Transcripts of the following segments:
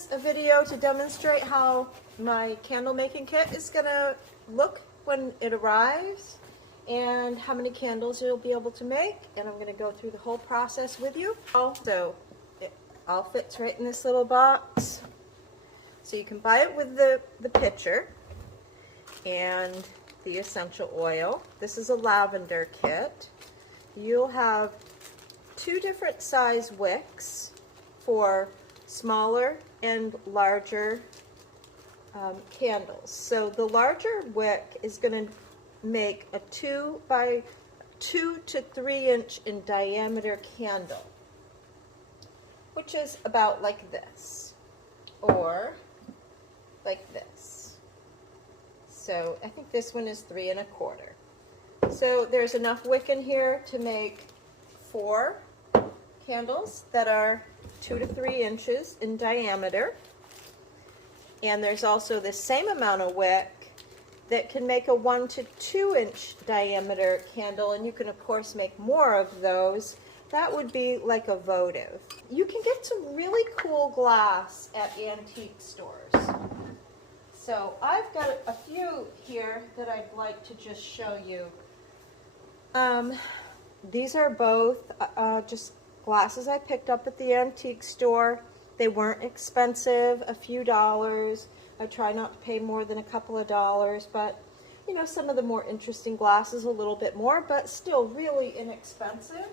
is a video to demonstrate how my candle making kit is going to look when it arrives and how many candles you'll be able to make, and I'm going to go through the whole process with you. So it all fits right in this little box. So you can buy it with the pitcher and the essential oil. This is a lavender kit. You'll have 2 different size wicks for smaller and larger candles. So the larger wick is going to make a 2 by 2 to 3 inch in diameter candle, which is about like this, or like this. So I think this one is 3 1/4. So there's enough wick in here to make 4 candles that are 2 to 3 inches in diameter. And there's also the same amount of wick that can make a 1 to 2 inch diameter candle, and you can of course make more of those. That would be like a votive. You can get some really cool glass at antique stores. So I've got a few here that I'd like to just show you. These are both just glasses I picked up at the antique store. They weren't expensive, a few dollars. I try not to pay more than a couple of dollars, but you know, some of the more interesting glasses a little bit more, but still really inexpensive.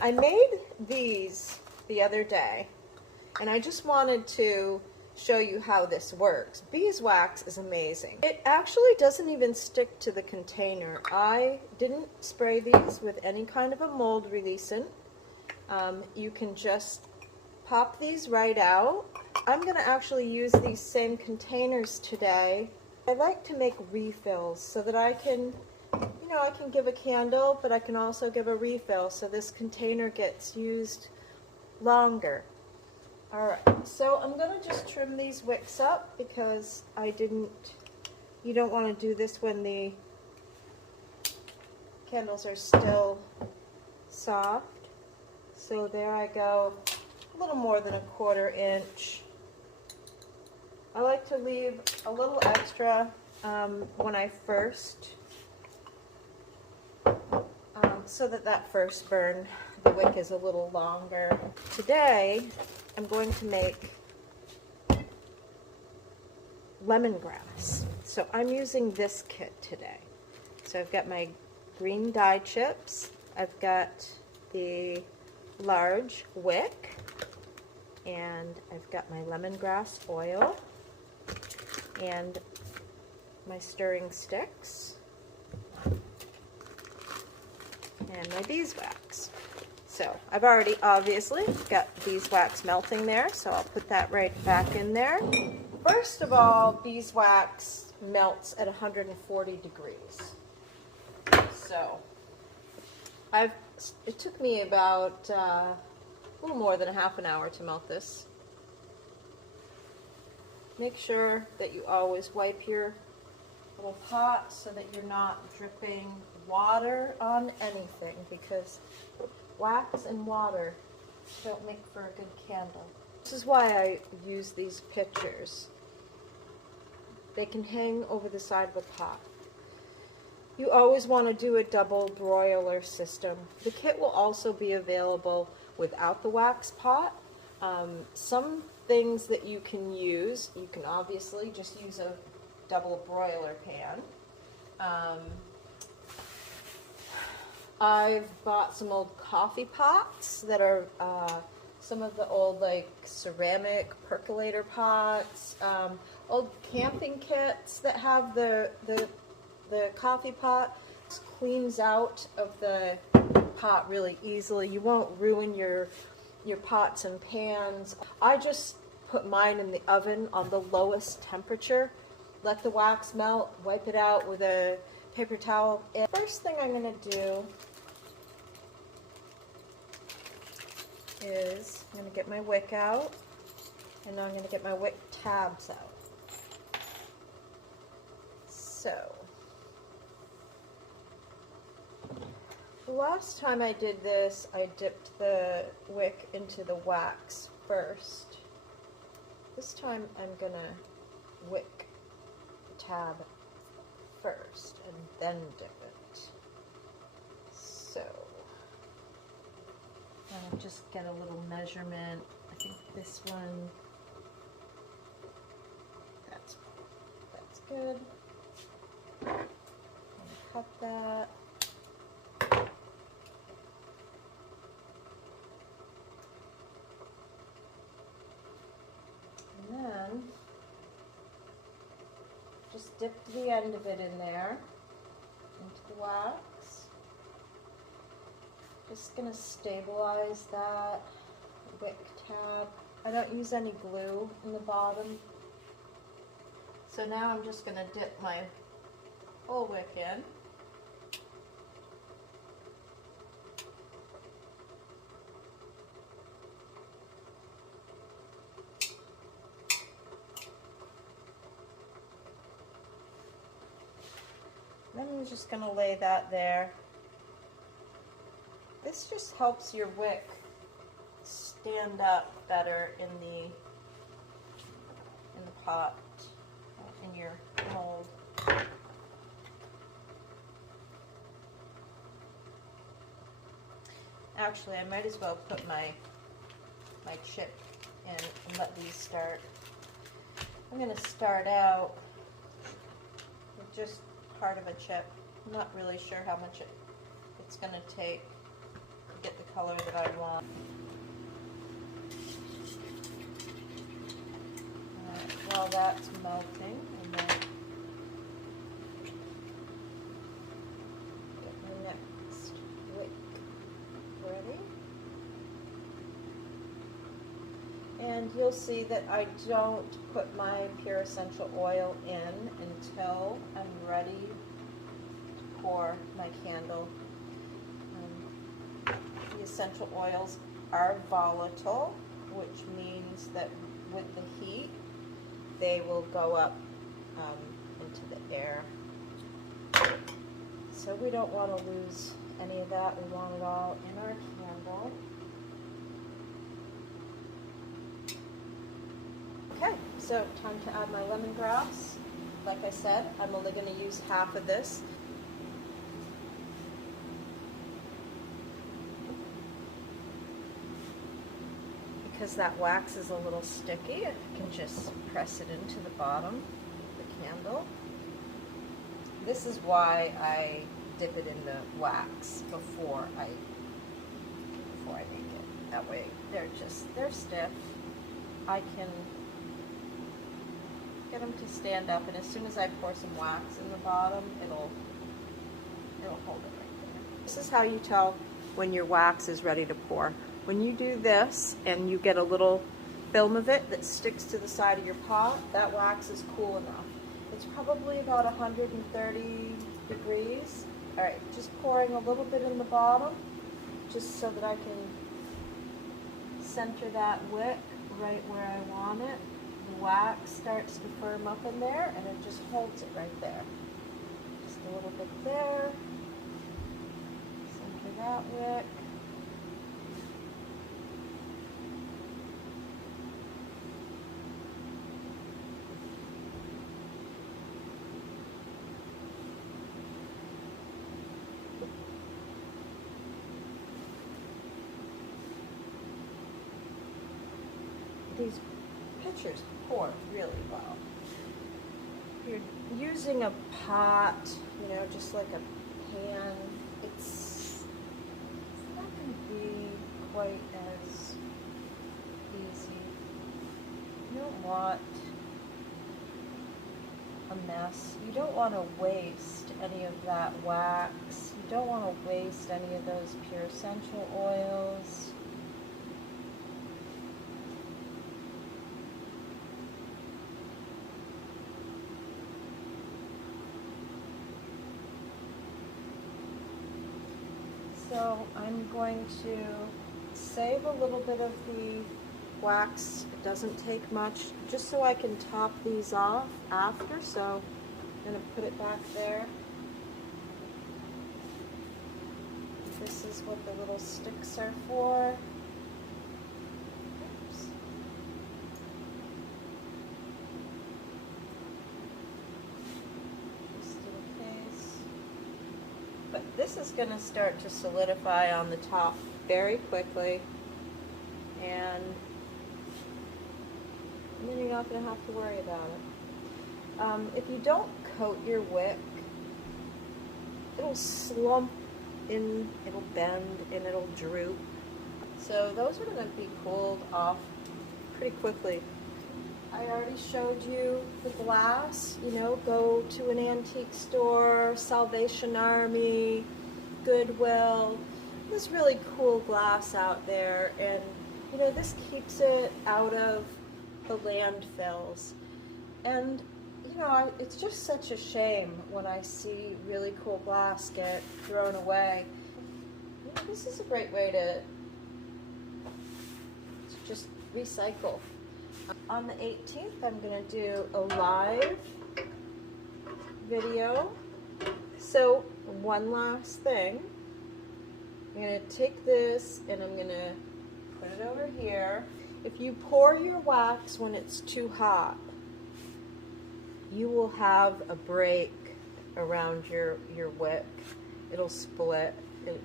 I made these the other day, and I just wanted to show you how this works. Beeswax is amazing. It actually doesn't even stick to the container. I didn't spray these with any kind of a mold releasant. You can just pop these right out. I'm going to actually use these same containers today. I like to make refills so that I can, you know, I can give a candle, but I can also give a refill so this container gets used longer. Alright, so I'm going to just trim these wicks up because you don't want to do this when the candles are still soft. So there I go, a little more than 1/4 inch. I like to leave a little extra when I first, so that first burn, the wick is a little longer. Today, I'm going to make lemongrass. So I'm using this kit today. So I've got my green dye chips, I've got the large wick, and I've got my lemongrass oil and my stirring sticks and my beeswax. So I've already obviously got beeswax melting there, so I'll put that right back in there. First of all, beeswax melts at 140 degrees. So it took me about a little more than a half an hour to melt this. Make sure that you always wipe your little pot so that you're not dripping water on anything, because wax and water don't make for a good candle. This is why I use these pitchers. They can hang over the side of a pot. You always want to do a double broiler system. The kit will also be available without the wax pot. Some things that you can use, you can obviously just use a double broiler pan. I've bought some old coffee pots that are some of the old like ceramic percolator pots, old camping kits that have the coffee pot. It cleans out of the pot really easily. You won't ruin your pots and pans. I just put mine in the oven on the lowest temperature, let the wax melt, wipe it out with a paper towel. And first thing I'm going to do is I'm going to get my wick out, and I'm going to get my wick tabs out. So the last time I did this, I dipped the wick into the wax first. This time I'm gonna wick the tab first and then dip it. So I'll just get a little measurement. I think this one, that's good. Cut that. And then just dip the end of it in there into the wax. Just gonna stabilize that wick tab. I don't use any glue in the bottom. So now I'm just gonna dip my whole wick in. Then I'm just going to lay that there. This just helps your wick stand up better in the pot, in your mold. Actually, I might as well put my chip in and let these start. I'm going to start out with just part of a chip. I'm not really sure how much it's going to take to get the color that I want. While that's melting, and then get my next wick ready. And you'll see that I don't put my pure essential oil in until I'm ready to pour my candle. The essential oils are volatile, which means that with the heat, they will go up into the air. So we don't want to lose any of that. We want it all in our candle. Okay, so time to add my lemongrass. Like I said, I'm only going to use half of this. Because that wax is a little sticky, I can just press it into the bottom of the candle. This is why I dip it in the wax before I make it. That way they're stiff. I can get them to stand up, and as soon as I pour some wax in the bottom, it'll hold it right there. This is how you tell when your wax is ready to pour. When you do this and you get a little film of it that sticks to the side of your pot, that wax is cool enough. It's probably about 130 degrees. All right, just pouring a little bit in the bottom, just so that I can center that wick right where I want it. The wax starts to firm up in there, and it just holds it right there. Just a little bit there. Center that wick. These pitchers pour really well. You're using a pot, just like a pan. It's not going to be quite as easy. You don't want a mess. You don't want to waste any of that wax. You don't want to waste any of those pure essential oils. So I'm going to save a little bit of the wax. It doesn't take much, just so I can top these off after. So I'm going to put it back there. This is what the little sticks are for. Oops. this is going to start to solidify on the top very quickly, and then you're not going to have to worry about it. If you don't coat your wick, it'll slump in, it'll bend, and it'll droop. So those are going to be cooled off pretty quickly. I already showed you the glass. You know, go to an antique store, Salvation Army, Goodwill. There's really cool glass out there, and you know, this keeps it out of the landfills. And you know, it's just such a shame when I see really cool glass get thrown away. You know, this is a great way to just recycle. On the 18th, I'm going to do a live video. So one last thing, I'm going to take this and I'm going to put it over here. If you pour your wax when it's too hot, you will have a break around your wick. It'll split.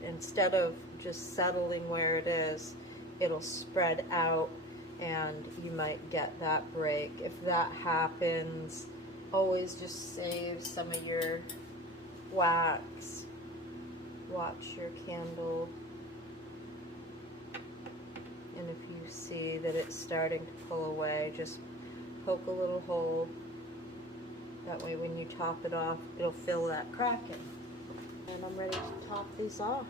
Instead of just settling where it is, it'll spread out and you might get that break. If that happens, always just save some of your wax. Watch your candle. And if you see that it's starting to pull away, just poke a little hole. That way when you top it off, it'll fill that crack in. And I'm ready to top these off.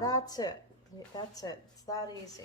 That's it. That's it. It's that easy.